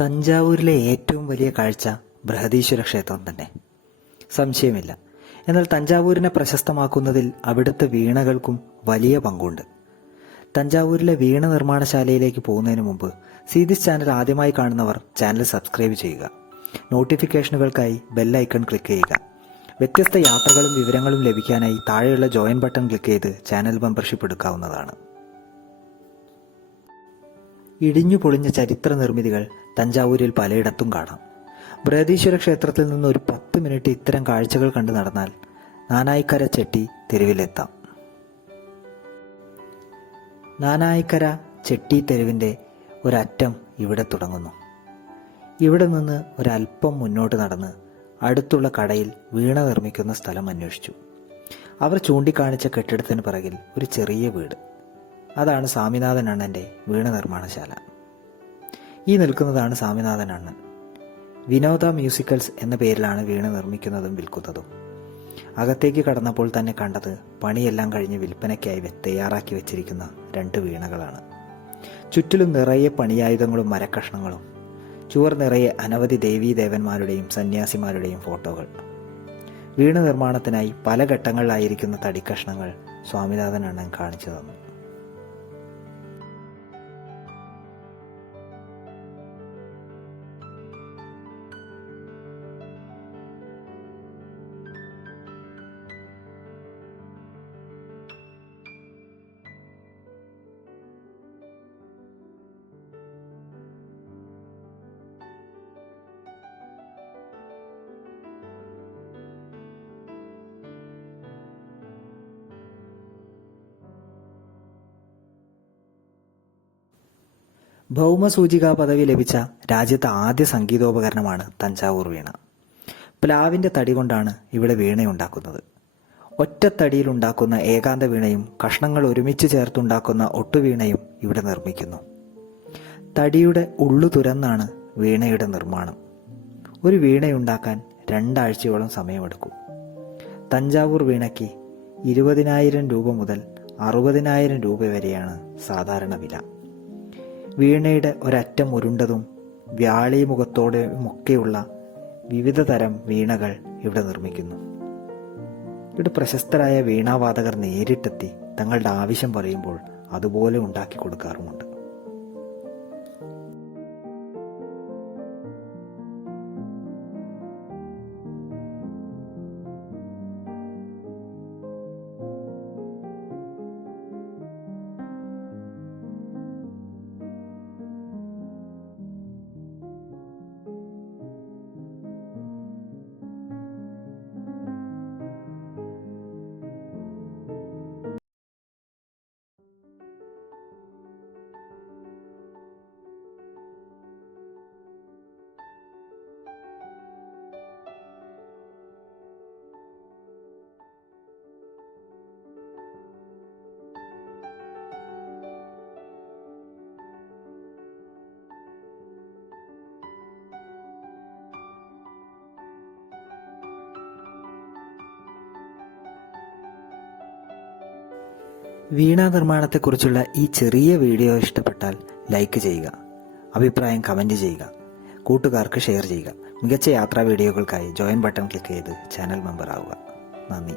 തഞ്ചാവൂരിലെ ഏറ്റവും വലിയ കാഴ്ച ബൃഹദീശ്വര ക്ഷേത്രം തന്നെ, സംശയമില്ല. എന്നാൽ തഞ്ചാവൂരിനെ പ്രശസ്തമാക്കുന്നതിൽ അവിടുത്തെ വീണകൾക്കും വലിയ പങ്കുണ്ട്. തഞ്ചാവൂരിലെ വീണ നിർമ്മാണശാലയിലേക്ക് പോകുന്നതിന് മുമ്പ് സീതിസ് ചാനൽ ആദ്യമായി കാണുന്നവർ ചാനൽ സബ്സ്ക്രൈബ് ചെയ്യുക. നോട്ടിഫിക്കേഷനുകൾക്കായി ബെൽ ഐക്കൺ ക്ലിക്ക് ചെയ്യുക. വ്യത്യസ്ത യാത്രകളും വിവരങ്ങളും ലഭിക്കാനായി താഴെയുള്ള ജോയിൻ ബട്ടൺ ക്ലിക്ക് ചെയ്ത് ചാനൽ മെമ്പർഷിപ്പ് എടുക്കാവുന്നതാണ്. ഇടിഞ്ഞു പൊളിഞ്ഞ ചരിത്ര നിർമ്മിതികൾ തഞ്ചാവൂരിൽ പലയിടത്തും കാണാം. ബൃഹദീശ്വര ക്ഷേത്രത്തിൽ നിന്ന് ഒരു 10 മിനിറ്റ് ഇത്തരം കാഴ്ചകൾ കണ്ടു നടന്നാൽ നാനായിക്കര ചെട്ടി തെരുവിലെത്താം. നാനായിക്കര ചെട്ടി തെരുവിൻ്റെ ഒരറ്റം ഇവിടെ തുടങ്ങുന്നു. ഇവിടെ നിന്ന് ഒരല്പം മുന്നോട്ട് നടന്ന് അടുത്തുള്ള കടയിൽ വീണ നിർമ്മിക്കുന്ന സ്ഥലം അന്വേഷിച്ചു. അവർ ചൂണ്ടിക്കാണിച്ച കെട്ടിടത്തിന് പിറകിൽ ഒരു ചെറിയ വീട്. അതാണ് സ്വാമിനാഥൻ അണ്ണൻ്റെ വീണ നിർമ്മാണശാല. ഈ നിൽക്കുന്നതാണ് സ്വാമിനാഥൻ അണ്ണൻ. വിനോദ മ്യൂസിക്കൽസ് എന്ന പേരിലാണ് വീണ നിർമ്മിക്കുന്നതും വിൽക്കുന്നതും. അകത്തേക്ക് കടന്നപ്പോൾ തന്നെ കണ്ടത് പണിയെല്ലാം കഴിഞ്ഞ് വിൽപ്പനയ്ക്കായി തയ്യാറാക്കി വെച്ചിരിക്കുന്ന 2 വീണകളാണ്. ചുറ്റിലും നിറയെ പണിയായുധങ്ങളും മരക്കഷ്ണങ്ങളും. ചുവർ നിറയെ അനവധി ദേവീദേവന്മാരുടെയും സന്യാസിമാരുടെയും ഫോട്ടോകൾ. വീണ നിർമ്മാണത്തിനായി പല ഘട്ടങ്ങളിലായിരിക്കുന്ന തടിക്കഷ്ണങ്ങൾ സ്വാമിനാഥൻ അണ്ണൻ കാണിച്ചു തന്നു. ഭൗമസൂചികാ പദവി ലഭിച്ച രാജ്യത്തെ ആദ്യ സംഗീതോപകരണമാണ് തഞ്ചാവൂർ വീണ. പ്ലാവിൻ്റെ തടി കൊണ്ടാണ് ഇവിടെ വീണയുണ്ടാക്കുന്നത്. ഒറ്റത്തടിയിലുണ്ടാക്കുന്ന ഏകാന്ത വീണയും കഷ്ണങ്ങൾ ഒരുമിച്ച് ചേർത്തുണ്ടാക്കുന്ന ഒട്ടുവീണയും ഇവിടെ നിർമ്മിക്കുന്നു. തടിയുടെ ഉള്ളു തുരന്നാണ് വീണയുടെ നിർമ്മാണം. ഒരു വീണയുണ്ടാക്കാൻ 2 ആഴ്ചയോളം സമയമെടുക്കും. തഞ്ചാവൂർ വീണയ്ക്ക് 20,000 രൂപ മുതൽ 60,000 രൂപ വരെയാണ് സാധാരണ വില. വീണയുടെ ഒരറ്റം ഉരുണ്ടതും വ്യാളീമുഖത്തോടെയുമൊക്കെയുള്ള വിവിധ തരം വീണകൾ ഇവിടെ നിർമ്മിക്കുന്നു. ഇവിടെ പ്രശസ്തരായ വീണാവാദകർ നേരിട്ടെത്തി തങ്ങളുടെ ആവശ്യം പറയുമ്പോൾ അതുപോലെ ഉണ്ടാക്കി കൊടുക്കാറുമുണ്ട്. വീണ നിർമ്മാണത്തെക്കുറിച്ചുള്ള ഈ ചെറിയ വീഡിയോ ഇഷ്ടപ്പെട്ടാൽ ലൈക്ക് ചെയ്യുക, അഭിപ്രായം കമൻറ്റ് ചെയ്യുക, കൂട്ടുകാർക്ക് ഷെയർ ചെയ്യുക. മികച്ച യാത്രാ വീഡിയോകൾക്കായി ജോയിൻ ബട്ടൺ ക്ലിക്ക് ചെയ്ത് ചാനൽ മെമ്പർ ആവുക. നന്ദി.